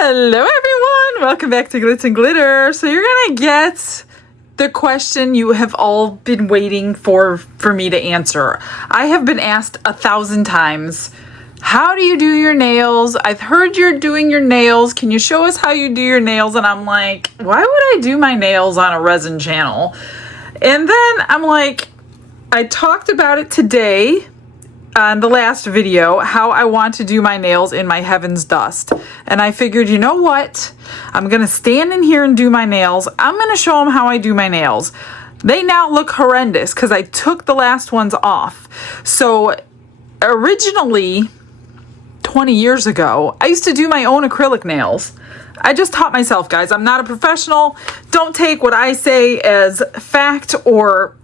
Hello everyone, welcome back to Glitz and Glitter. So you're gonna get the question you have all been waiting for me to answer. I have been asked 1,000 times, how do you do your nails? I've heard you're doing your nails. Can you show us how you do your nails? And I'm like, why would I do my nails on a resin channel? And then I'm like, I talked about it today on the last video, how I want to do my nails in my Heaven's Dust. And I figured, you know what? I'm going to stand in here and do my nails. I'm going to show them how I do my nails. They now look horrendous because I took the last ones off. So originally, 20 years ago, I used to do my own acrylic nails. I just taught myself, guys. I'm not a professional. Don't take what I say as fact or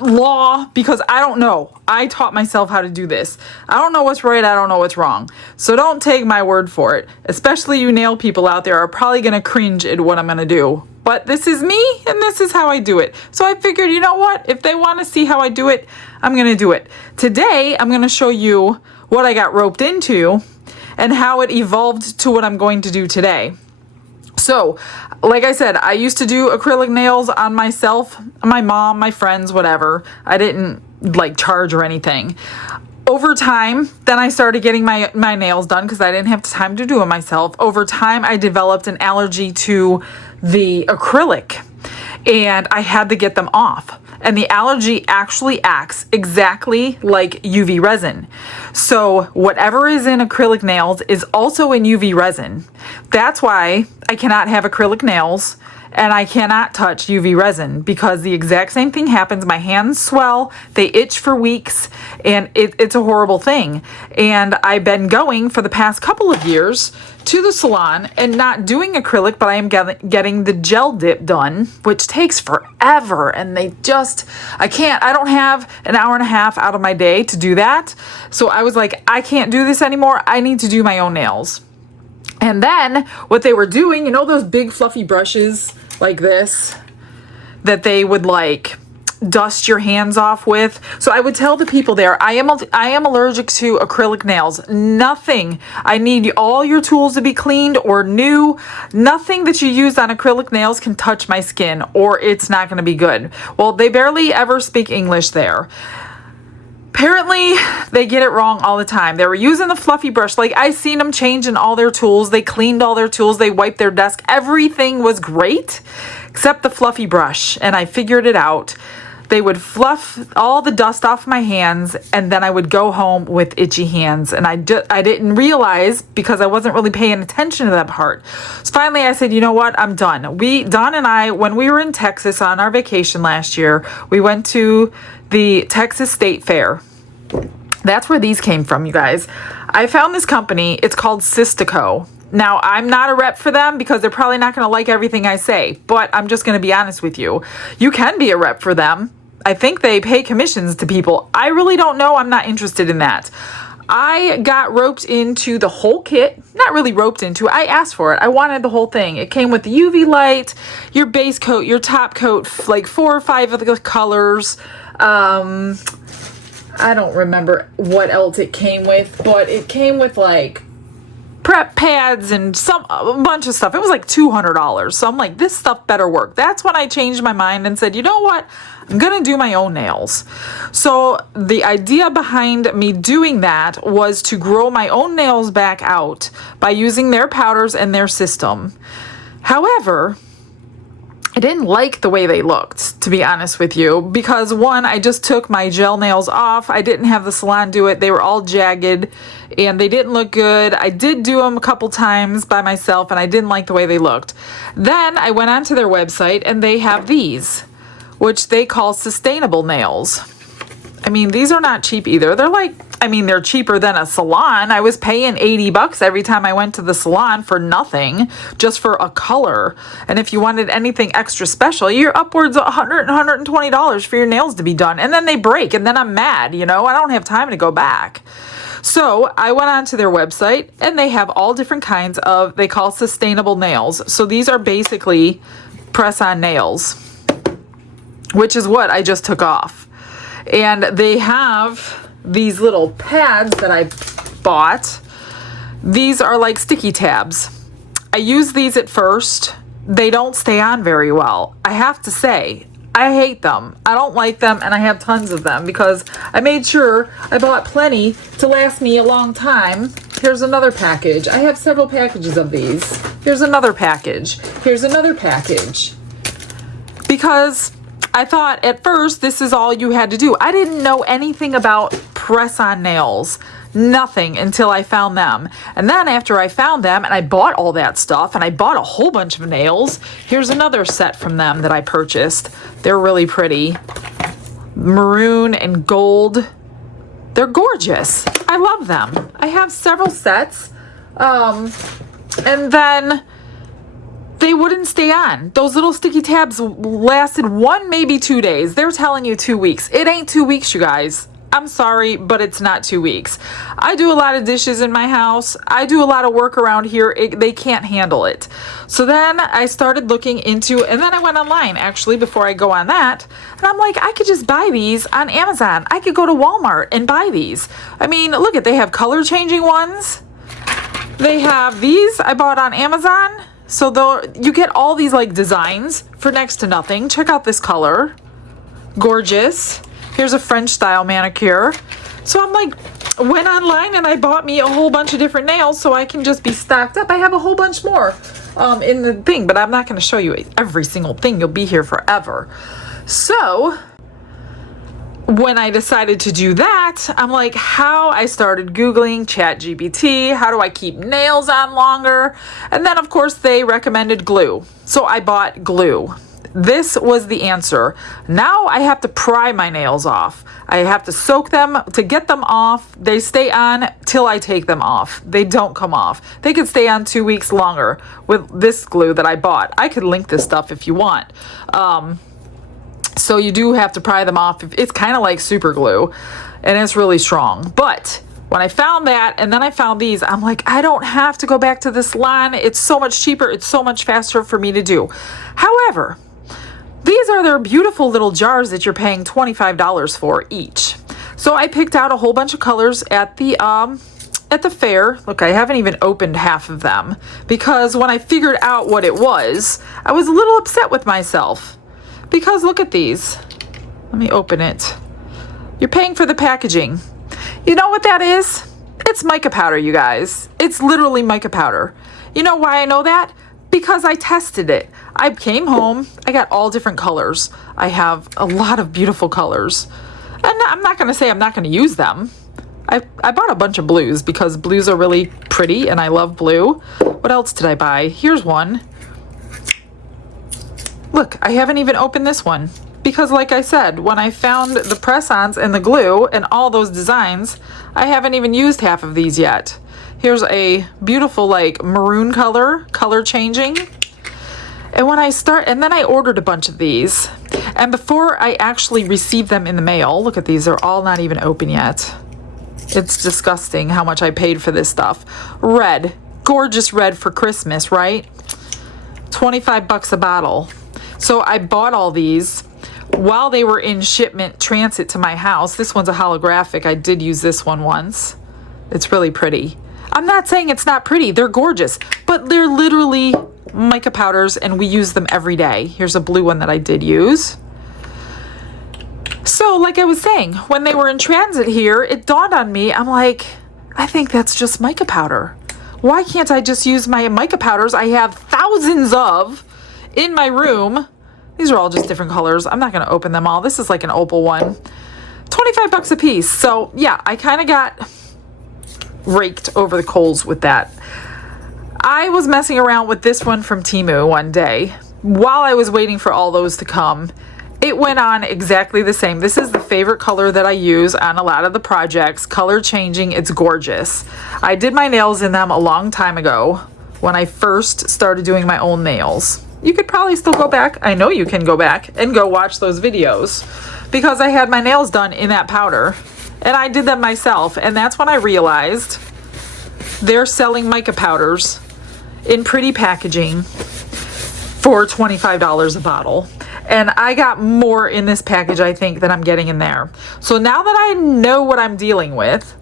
law because I don't know. I taught myself how to do this. I don't know what's right. I don't know what's wrong. So don't take my word for it. Especially you nail people out there are probably going to cringe at what I'm going to do. But this is me and this is how I do it. So I figured, you know what? If they want to see how I do it, I'm going to do it. Today, I'm going to show you what I got roped into and how it evolved to what I'm going to do today. So, like I said, I used to do acrylic nails on myself, my mom, my friends, whatever. I didn't like charge or anything. Over time, then I started getting my nails done because I didn't have time to do it myself. Over time, I developed an allergy to the acrylic and I had to get them off. And the allergy actually acts exactly like UV resin. So whatever is in acrylic nails is also in UV resin. That's why I cannot have acrylic nails and I cannot touch UV resin because the exact same thing happens. My hands swell, they itch for weeks, and it's a horrible thing. And I've been going for the past couple of years to the salon and not doing acrylic, but I am getting the gel dip done, which takes forever. And I don't have an hour and a half out of my day to do that. So I was like, I can't do this anymore. I need to do my own nails. And then what they were doing, you know, those big fluffy brushes like this that they would like dust your hands off with. So I would tell the people there, I am allergic to acrylic nails. Nothing. I need all your tools to be cleaned or new. Nothing that you use on acrylic nails can touch my skin or it's not going to be good. Well, they barely ever speak English there. Apparently, they get it wrong all the time. They were using the fluffy brush. Like, I seen them changing all their tools. They cleaned all their tools. They wiped their desk. Everything was great except the fluffy brush. And I figured it out. They would fluff all the dust off my hands, and then I would go home with itchy hands. And I didn't realize because I wasn't really paying attention to that part. So finally, I said, you know what? I'm done. Don and I, when we were in Texas on our vacation last year, we went to the Texas State Fair. That's where these came from, you guys. I found this company. It's called Isotyo. Now, I'm not a rep for them because they're probably not going to like everything I say, but I'm just going to be honest with you. You can be a rep for them. I think they pay commissions to people. I really don't know. I'm not interested in that. I got roped into the whole kit. Not really roped into it. I asked for it. I wanted the whole thing. It came with the UV light, your base coat, your top coat, like 4 or 5 of the colors. I don't remember what else it came with, but it came with like prep pads and a bunch of stuff. It was like $200. So I'm like, this stuff better work. That's when I changed my mind and said, you know what? I'm going to do my own nails. So the idea behind me doing that was to grow my own nails back out by using their powders and their system. However, I didn't like the way they looked, to be honest with you, because one, I just took my gel nails off. I didn't have the salon do it. They were all jagged and they didn't look good. I did do them a couple times by myself and I didn't like the way they looked. Then I went onto their website and they have these, which they call sustainable nails. I mean, these are not cheap either. They're cheaper than a salon. I was paying $80 every time I went to the salon for nothing, just for a color. And if you wanted anything extra special, you're upwards of $100 and $120 for your nails to be done. And then they break, and then I'm mad, you know? I don't have time to go back. So I went onto their website, and they have all different kinds of, they call sustainable nails. So these are basically press-on nails, which is what I just took off. And they have these little pads that I bought. These are like sticky tabs. I used these at first. They don't stay on very well. I have to say, I hate them. I don't like them, and I have tons of them because I made sure I bought plenty to last me a long time. Here's another package. I have several packages of these. Here's another package. Here's another package. Because I thought at first this is all you had to do. I didn't know anything about press-on nails. Nothing until I found them. And then after I found them and I bought all that stuff and I bought a whole bunch of nails, here's another set from them that I purchased. They're really pretty. Maroon and gold. They're gorgeous. I love them. I have several sets. And then they wouldn't stay on. Those little sticky tabs lasted 1, maybe 2 days. They're telling you 2 weeks. It ain't 2 weeks, you guys. I'm sorry, but it's not 2 weeks. I do a lot of dishes in my house. I do a lot of work around here. They can't handle it. So then I started looking into, and then I went online actually before I go on that. And I'm like, I could just buy these on Amazon. I could go to Walmart and buy these. I mean, look at, they have color changing ones. They have these I bought on Amazon. So you get all these like designs for next to nothing. Check out this color. Gorgeous. Here's a French style manicure. So I'm like, went online and I bought me a whole bunch of different nails so I can just be stocked up. I have a whole bunch more in the thing, but I'm not going to show you every single thing. You'll be here forever. So when I decided to do that, I'm like, I started Googling ChatGPT. How do I keep nails on longer? And then of course they recommended glue. So I bought glue. This was the answer. Now I have to pry my nails off. I have to soak them to get them off. They stay on till I take them off. They don't come off. They could stay on 2 weeks longer with this glue that I bought. I could link this stuff if you want. So you do have to pry them off. It's kind of like super glue and it's really strong. But when I found that and then I found these, I'm like, I don't have to go back to the salon. It's so much cheaper. It's so much faster for me to do. However, these are their beautiful little jars that you're paying $25 for each. So I picked out a whole bunch of colors at the fair. Look, I haven't even opened half of them because when I figured out what it was, I was a little upset with myself. Because look at these. Let me open it. You're paying for the packaging. You know what that is? It's mica powder, you guys. It's literally mica powder. You know why I know that? Because I tested it. I came home, I got all different colors. I have a lot of beautiful colors. And I'm not gonna say I'm not gonna use them. I bought a bunch of blues because blues are really pretty and I love blue. What else did I buy? Here's one. Look, I haven't even opened this one. Because like I said, when I found the press-ons and the glue and all those designs, I haven't even used half of these yet. Here's a beautiful like maroon color changing. And then I ordered a bunch of these. And before I actually received them in the mail, look at these, they're all not even open yet. It's disgusting how much I paid for this stuff. Red, gorgeous red for Christmas, right? 25 bucks a bottle. So I bought all these while they were in shipment transit to my house. This one's a holographic. I did use this one once. It's really pretty. I'm not saying it's not pretty. They're gorgeous, but they're literally mica powders and we use them every day. Here's a blue one that I did use. So like I was saying, when they were in transit here, it dawned on me, I'm like, I think that's just mica powder. Why can't I just use my mica powders I have thousands of in my room? These are all just different colors. I'm not going to open them all. This is like an opal one. 25 bucks a piece. So yeah, I kind of got raked over the coals with that. I was messing around with this one from Temu one day while I was waiting for all those to come. It went on exactly the same. This is the favorite color that I use on a lot of the projects. Color changing, it's gorgeous. I did my nails in them a long time ago when I first started doing my own nails. You could probably still go back. I know you can go back and go watch those videos because I had my nails done in that powder and I did them myself. And that's when I realized they're selling mica powders in pretty packaging for $25 a bottle. And I got more in this package, I think, than I'm getting in there. So now that I know what I'm dealing with,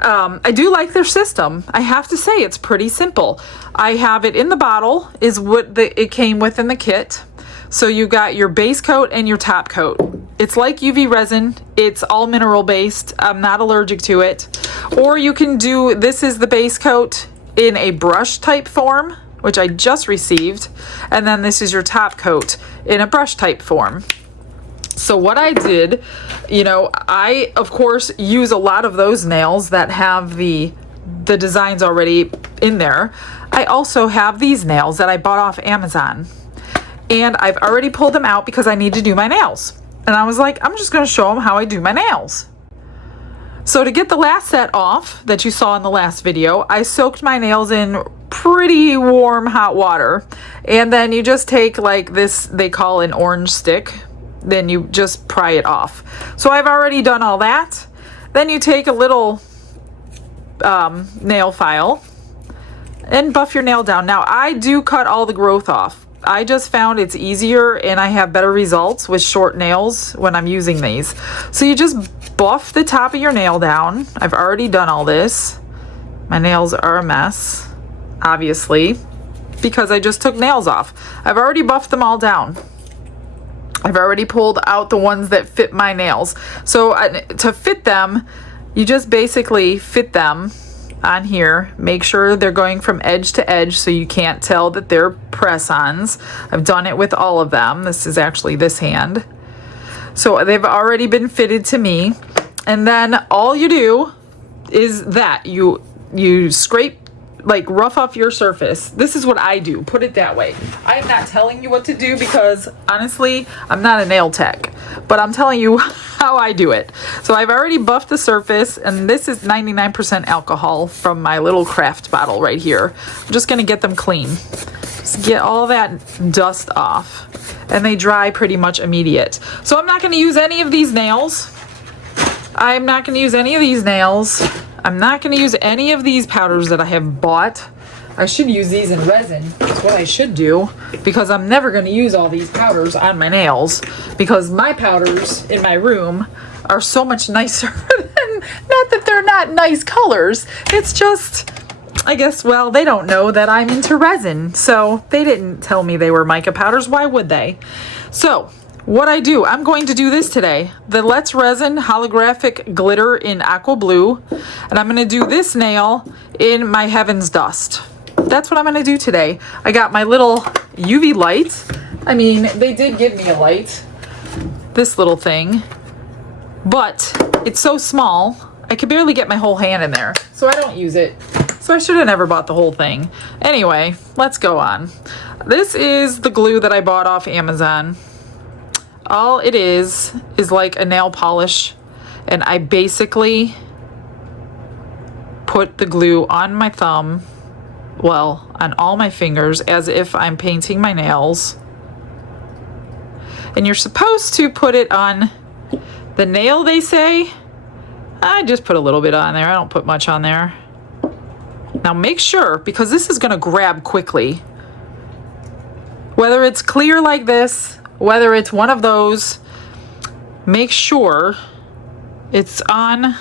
I do like their system. I have to say it's pretty simple. I have it in the bottle, is what it came with in the kit. So you got your base coat and your top coat. It's like UV resin. It's all mineral based. I'm not allergic to it. Or you can do, this is the base coat in a brush type form, which I just received. And then this is your top coat in a brush type form. So what I did, you know, I of course use a lot of those nails that have the designs already in there. I also have these nails that I bought off Amazon, and I've already pulled them out because I need to do my nails. And I was like, I'm just going to show them how I do my nails. So to get the last set off that you saw in the last video, I soaked my nails in pretty warm hot water, and then you just take like this, they call an orange stick, then you just pry it off. So I've already done all that. Then you take a little nail file and buff your nail down. Now I do cut all the growth off. I just found it's easier and I have better results with short nails when I'm using these. So you just buff the top of your nail down. I've already done all this. My nails are a mess, obviously, because I just took nails off. I've already buffed them all down. I've already pulled out the ones that fit my nails. So to fit them, you just basically fit them on here. Make sure they're going from edge to edge so you can't tell that they're press-ons. I've done it with all of them. This is actually this hand. So they've already been fitted to me. And then all you do is that you scrape, like rough off your surface. This is what I do, put it that way. I am not telling you what to do because honestly, I'm not a nail tech, but I'm telling you how I do it. So I've already buffed the surface, and this is 99% alcohol from my little craft bottle right here. I'm just gonna get them clean. Just get all that dust off, and they dry pretty much immediate. So I'm not gonna use any of these nails. I'm not gonna use any of these nails. I'm not going to use any of these powders that I have bought. I should use these in resin. That's what I should do, because I'm never going to use all these powders on my nails, because my powders in my room are so much nicer than, not that they're not nice colors. It's just, I guess, well, they don't know that I'm into resin, so they didn't tell me they were mica powders. Why would they? So what I do, I'm going to do this today. The Let's Resin Holographic Glitter in Aqua Blue. And I'm going to do this nail in my Heaven's Dust. That's what I'm going to do today. I got my little UV light. I mean, they did give me a light. This little thing. But it's so small, I could barely get my whole hand in there. So I don't use it. So I should have never bought the whole thing. Anyway, let's go on. This is the glue that I bought off Amazon. All it is like a nail polish, and I basically put the glue on my thumb, well, on all my fingers, as if I'm painting my nails. And you're supposed to put it on the nail, they say. I just put a little bit on there. I don't put much on there. Now make sure, because this is going to grab quickly, whether it's clear like this, whether it's one of those, make sure it's on.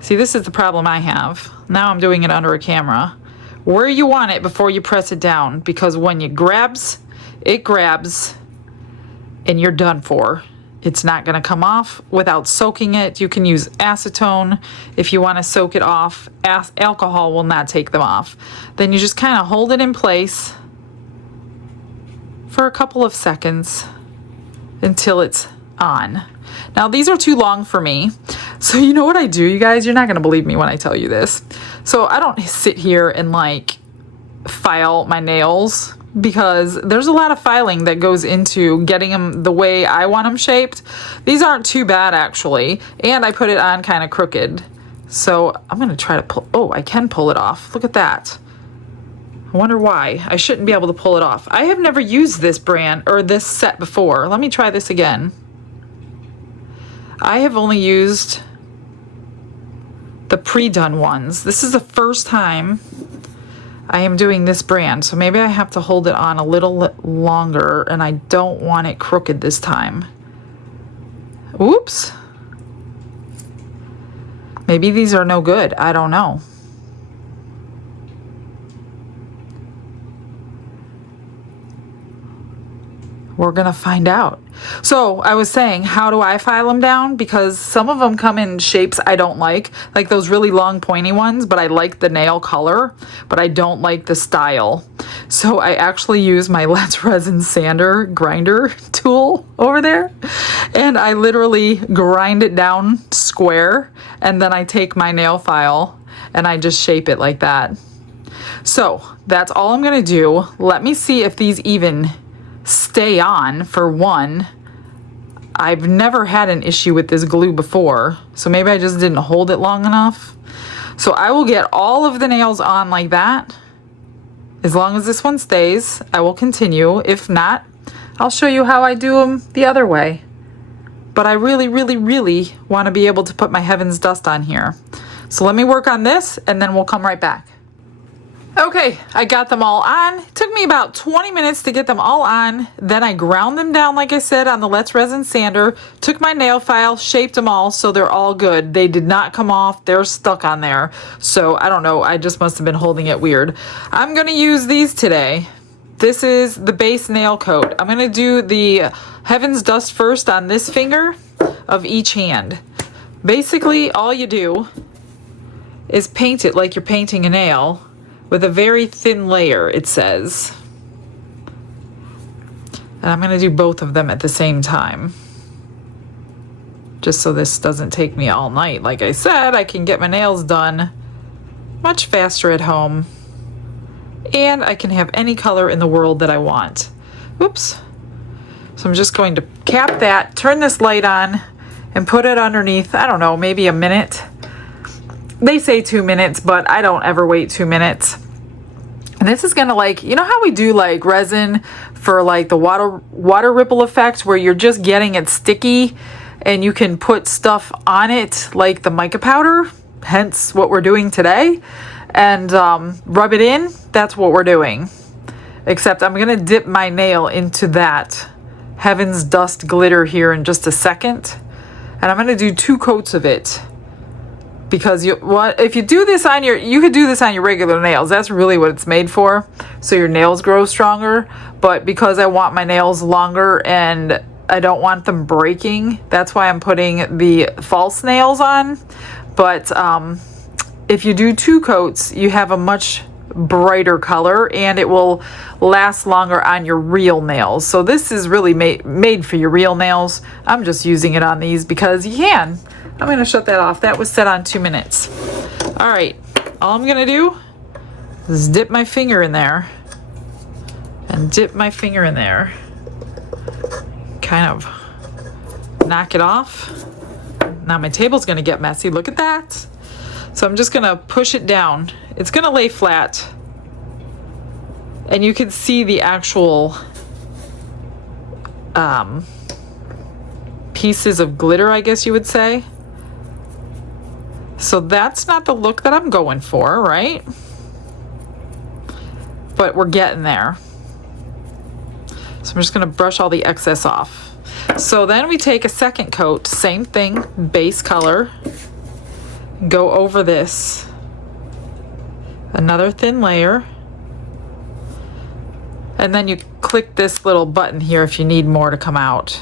See, this is the problem I have. Now I'm doing it under a camera. Where you want it before you press it down, because when it grabs, and you're done for. It's not going to come off without soaking it. You can use acetone if you want to soak it off. Alcohol will not take them off. Then you just kind of hold it in place for a couple of seconds until it's on. Now these are too long for me. So you know what I do, you guys? You're not going to believe me when I tell you this. So I don't sit here and like file my nails, because there's a lot of filing that goes into getting them the way I want them shaped. These aren't too bad actually, and I put it on kind of crooked. So I'm going to try to pull, oh, I can pull it off. Look at that. I wonder why. I shouldn't be able to pull it off. I have never used this brand or this set before. Let me try this again. I have only used the pre-done ones. This is the first time I am doing this brand, so maybe I have to hold it on a little longer, and I don't want it crooked this time. Oops. Maybe these are no good. I don't know. We're gonna find out. So I was saying, how do I file them down? Because some of them come in shapes I don't like those really long pointy ones, but I like the nail color, but I don't like the style. So I actually use my Let's Resin sander grinder tool over there, and I literally grind it down square, and then I take my nail file and I just shape it like that. So that's all I'm gonna do. Let me see if these even stay on. For one, I've never had an issue with this glue before, so maybe I just didn't hold it long enough. So I will get all of the nails on like that. As long as this one stays, I will continue. If not, I'll show you how I do them the other way. But I really, really, really want to be able to put my Heaven's Dust on here. So let me work on this and then we'll come right back. Okay, I got them all on. It took me about 20 minutes to get them all on. Then I ground them down, like I said, on the Let's Resin sander. Took my nail file, shaped them all so they're all good. They did not come off. They're stuck on there. So I don't know. I just must have been holding it weird. I'm going to use these today. This is the base nail coat. I'm going to do the Heaven's Dust first on this finger of each hand. Basically, all you do is paint it like you're painting a nail, with a very thin layer, it says. And I'm going to do both of them at the same time. Just so this doesn't take me all night. Like I said, I can get my nails done much faster at home. And I can have any color in the world that I want. Oops. So I'm just going to cap that, turn this light on, and put it underneath, I don't know, maybe a minute. They say 2 minutes, but I don't ever wait 2 minutes. And this is gonna, like, you know how we do like resin for like the water ripple effect, where you're just getting it sticky and you can put stuff on it like the mica powder, hence what we're doing today, and rub it in. That's what we're doing. Except I'm gonna dip my nail into that Heaven's Dust glitter here in just a second. And I'm gonna do 2 coats of it. Because if you do this on you could do this on your regular nails. That's really what it's made for. So your nails grow stronger. But because I want my nails longer and I don't want them breaking, that's why I'm putting the false nails on. But if you do 2 coats, you have a much brighter color and it will last longer on your real nails. So this is really made for your real nails. I'm just using it on these because you can. I'm going to shut that off. That was set on 2 minutes. All right, all I'm going to do is dip my finger in there and dip my finger in there. Kind of knock it off. Now my table's going to get messy. Look at that. So I'm just going to push it down. It's going to lay flat. And you can see the actual pieces of glitter, I guess you would say. So that's not the look that I'm going for, right? But we're getting there. So I'm just going to brush all the excess off. So then we take a second coat, same thing, base color. Go over this. Another thin layer. And then you click this little button here if you need more to come out.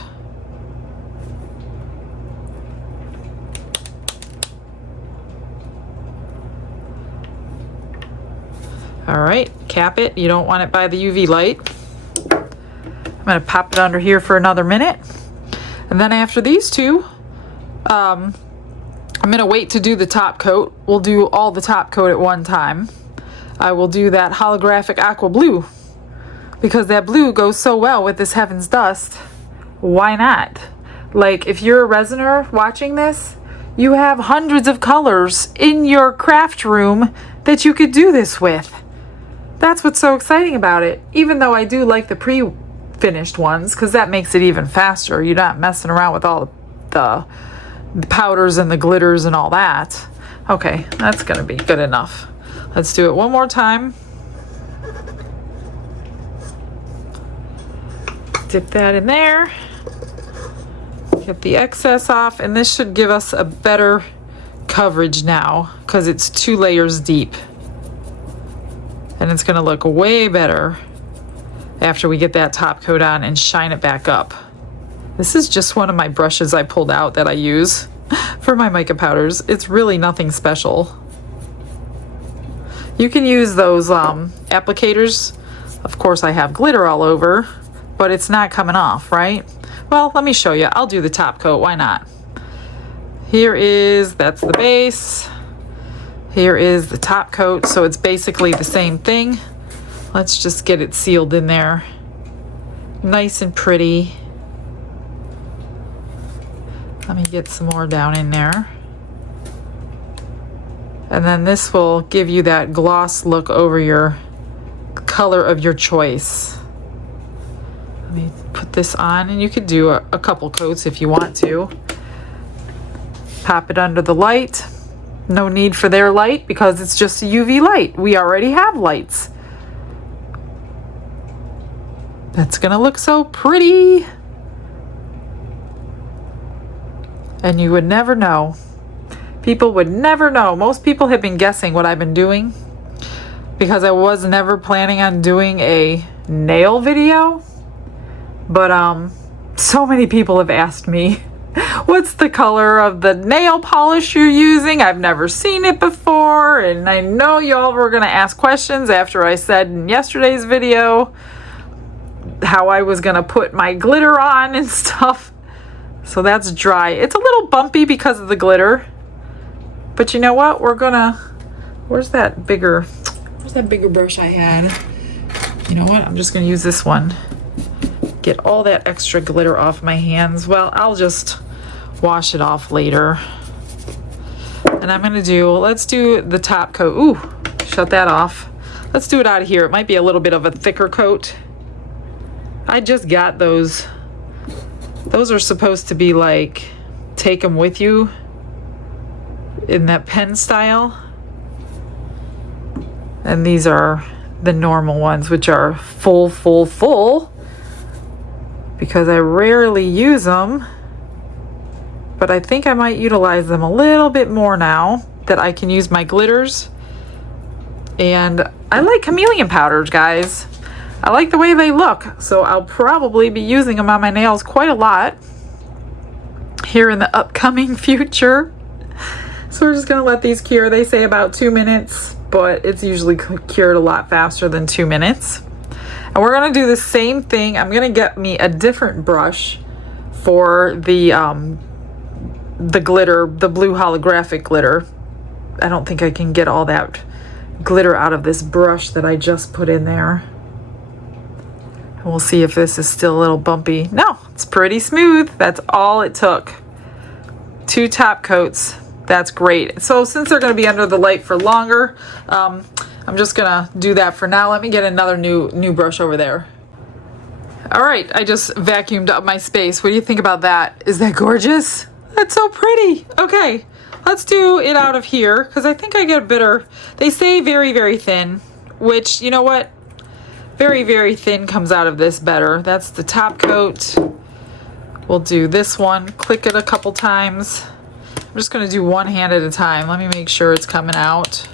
All right, cap it. You don't want it by the UV light. I'm gonna pop it under here for another minute. And then after these 2, I'm gonna wait to do the top coat. We'll do all the top coat at one time. I will do that holographic aqua blue because that blue goes so well with this Heaven's Dust. Why not? Like, if you're a resiner watching this, you have hundreds of colors in your craft room that you could do this with. That's what's so exciting about it. Even though I do like the pre-finished ones, because that makes it even faster. You're not messing around with all the powders and the glitters and all that. Okay, that's gonna be good enough. Let's do it one more time. Dip that in there. Get the excess off, and this should give us a better coverage now because it's 2 layers deep. And it's gonna look way better after we get that top coat on and shine it back up. This is just one of my brushes I pulled out that I use for my mica powders. It's really nothing special. You can use those applicators. Of course, I have glitter all over, but it's not coming off, right? Well, let me show you. I'll do the top coat, why not? That's the base. Here is the top coat, so it's basically the same thing. Let's just get it sealed in there. Nice and pretty. Let me get some more down in there. And then this will give you that gloss look over your color of your choice. Let me put this on, and you could do a couple coats if you want to. Pop it under the light. No need for their light because it's just a UV light. We already have lights. That's gonna look so pretty. And you would never know. People would never know. Most people have been guessing what I've been doing because I was never planning on doing a nail video. But so many people have asked me, what's the color of the nail polish you're using? I've never seen it before. And I know y'all were gonna ask questions after I said in yesterday's video how I was gonna put my glitter on and stuff. So that's dry. It's a little bumpy because of the glitter. But you know what? Where's that bigger brush I had? You know what? I'm just gonna use this one. Get all that extra glitter off my hands. Well, I'll just wash it off later. And I'm gonna let's do the top coat. Ooh, shut that off. Let's do it out of here. It might be a little bit of a thicker coat. I just got those. Those are supposed to be like, take them with you in that pen style. And these are the normal ones, which are full, because I rarely use them. But I think I might utilize them a little bit more now that I can use my glitters. And I like chameleon powders, guys. I like the way they look, so I'll probably be using them on my nails quite a lot here in the upcoming future. So we're just gonna let these cure. They say about 2 minutes, but it's usually cured a lot faster than 2 minutes. And we're gonna do the same thing. I'm gonna get me a different brush for the glitter, the blue holographic glitter. I don't think I can get all that glitter out of this brush that I just put in there. And we'll see if this is still a little bumpy. No, it's pretty smooth. That's all it took. 2 top coats. That's great. So since they're going to be under the light for longer, I'm just going to do that for now. Let me get another new brush over there. All right, I just vacuumed up my space. What do you think about that? Is that gorgeous? That's so pretty. Okay, let's do it out of here because I think I get a bitter. They say very, very thin, which, you know what? Very, very thin comes out of this better. That's the top coat. We'll do this one. Click it a couple times. I'm just going to do one hand at a time. Let me make sure it's coming out.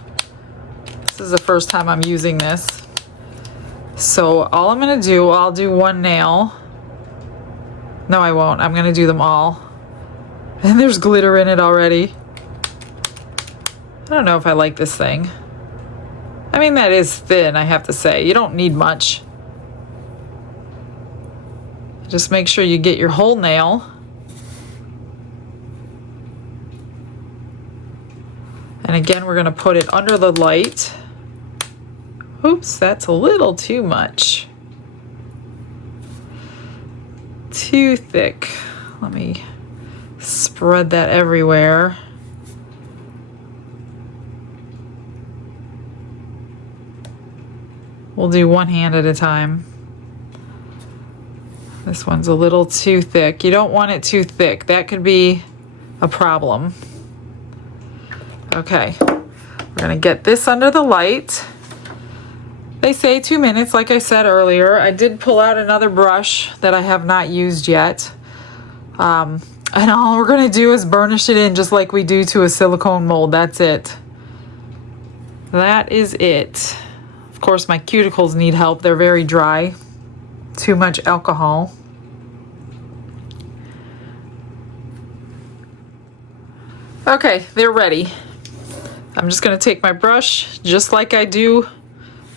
This is the first time I'm using this. So all I'm going to do, I'll do one nail. No, I won't. I'm going to do them all. And there's glitter in it already. I don't know if I like this thing. I mean, that is thin, I have to say. You don't need much. Just make sure you get your whole nail. And again, we're going to put it under the light. Oops, that's a little too much. Too thick. Let me spread that everywhere. We'll do one hand at a time. This one's a little too thick. You don't want it too thick. That could be a problem. Okay, we're gonna get this under the light. They say 2 minutes, like I said earlier. I did pull out another brush that I have not used yet. I And all we're gonna do is burnish it in just like we do to a silicone mold. That's it. That is it. Of course, my cuticles need help. They're very dry. Too much alcohol. Okay, they're ready. I'm just gonna take my brush, just like I do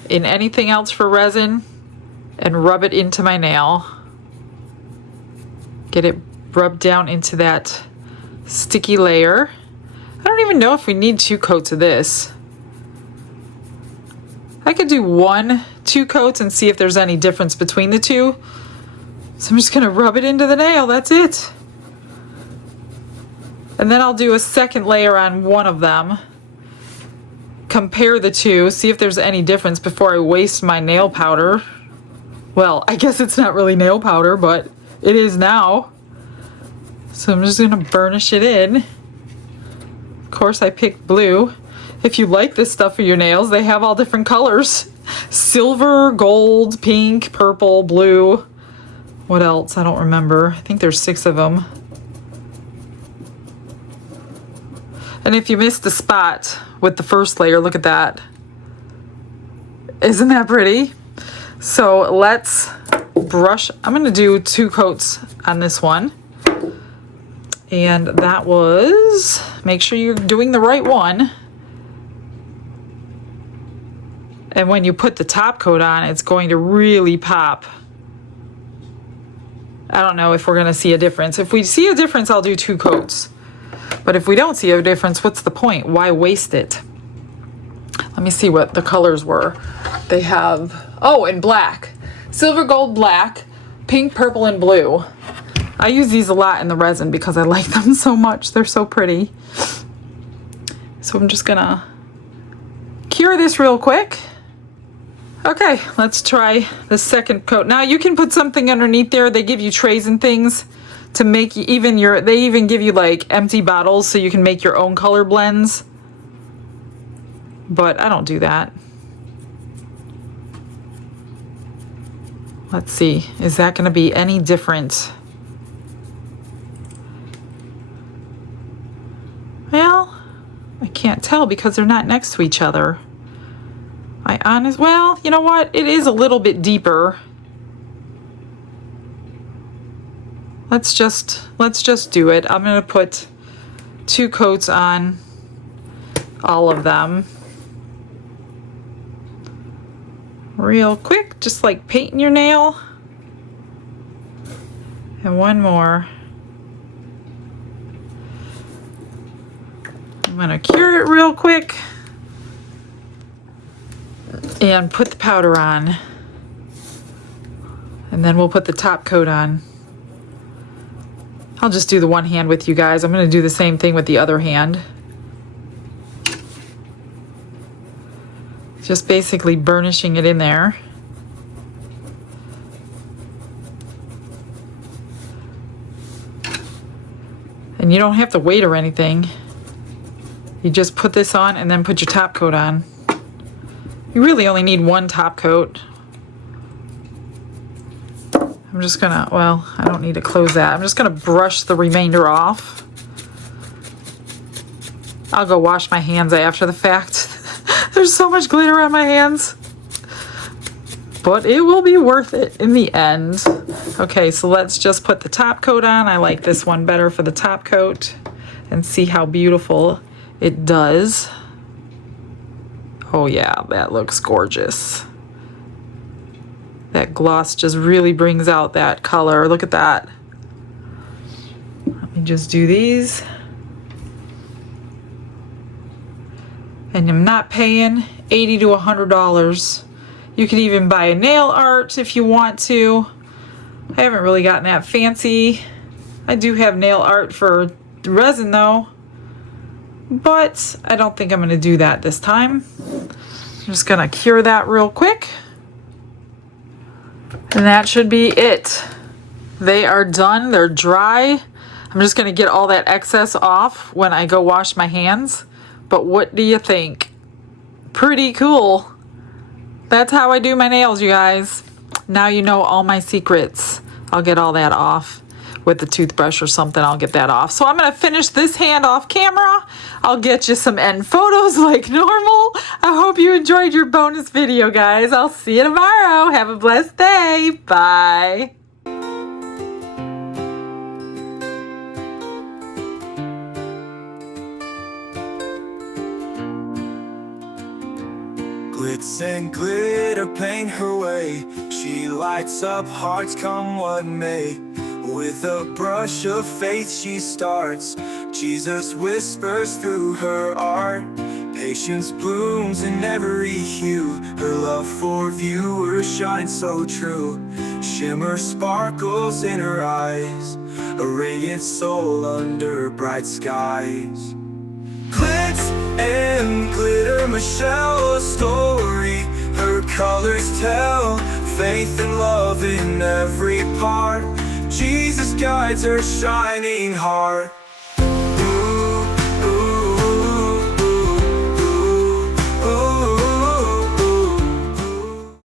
in anything else for resin, and rub it into my nail. Get it rubbed down into that sticky layer. I don't even know if we need 2 coats of this. I could do 2 coats and see if there's any difference between the two. So I'm just gonna rub it into the nail, that's it. And then I'll do a second layer on one of them. Compare the two, see if there's any difference before I waste my nail powder. Well, I guess it's not really nail powder, but it is now. So I'm just gonna burnish it in. Of course, I picked blue. If you like this stuff for your nails, they have all different colors. Silver, gold, pink, purple, blue. What else? I don't remember. I think there's 6 of them. And if you missed the spot with the first layer, look at that. Isn't that pretty? So let's brush. I'm gonna do 2 coats on this one. And that was, make sure you're doing the right one. And when you put the top coat on, it's going to really pop. I don't know if we're gonna see a difference. If we see a difference, I'll do 2 coats. But if we don't see a difference, what's the point? Why waste it? Let me see what the colors were. They have, oh, and black. Silver, gold, black, pink, purple, and blue. I use these a lot in the resin because I like them so much. They're so pretty. So I'm just gonna cure this real quick. Okay, let's try the second coat. Now you can put something underneath there. They give you trays and things to make even your, they even give you like empty bottles so you can make your own color blends. But I don't do that. Let's see, is that gonna be any different? Well, I can't tell because they're not next to each other. Well, you know what? It is a little bit deeper. Let's just do it. I'm gonna put 2 coats on all of them. Real quick, just like painting your nail. And one more. I'm gonna cure it real quick and put the powder on, and then we'll put the top coat on. I'll just do the one hand with you guys. I'm gonna do the same thing with the other hand. Just basically burnishing it in there. And you don't have to wait or anything. You just put this on and then put your top coat on. You really only need 1 top coat. I'm just gonna, well, I don't need to close that. I'm just gonna brush the remainder off. I'll go wash my hands after the fact. There's so much glitter on my hands. But it will be worth it in the end. Okay, so let's just put the top coat on. I like this one better for the top coat. And see how beautiful it does. Oh yeah, that looks gorgeous. That gloss just really brings out that color. Look at that. Let me just do these. And I'm not paying $80 to $100. You can even buy a nail art if you want to. I haven't really gotten that fancy. I do have nail art for resin though, but I don't think I'm gonna do that this time. I'm just gonna cure that real quick. And that should be it. They are done, they're dry. I'm just gonna get all that excess off when I go wash my hands. But what do you think? Pretty cool. That's how I do my nails, you guys. Now you know all my secrets. I'll get all that off. with a toothbrush or something, I'll get that off. So I'm going to finish this hand off camera. I'll get you some end photos like normal. I hope you enjoyed your bonus video, guys. I'll see you tomorrow. Have a blessed day. Bye. Glitz and glitter paint her way. She lights up hearts come what may. With a brush of faith she starts. Jesus whispers through her art. Patience blooms in every hue. Her love for viewers shines so true. Shimmer sparkles in her eyes. A radiant soul under bright skies. Glitz and glitter, Michelle, a story. Her colors tell faith and love in every part. Jesus guides her shining heart.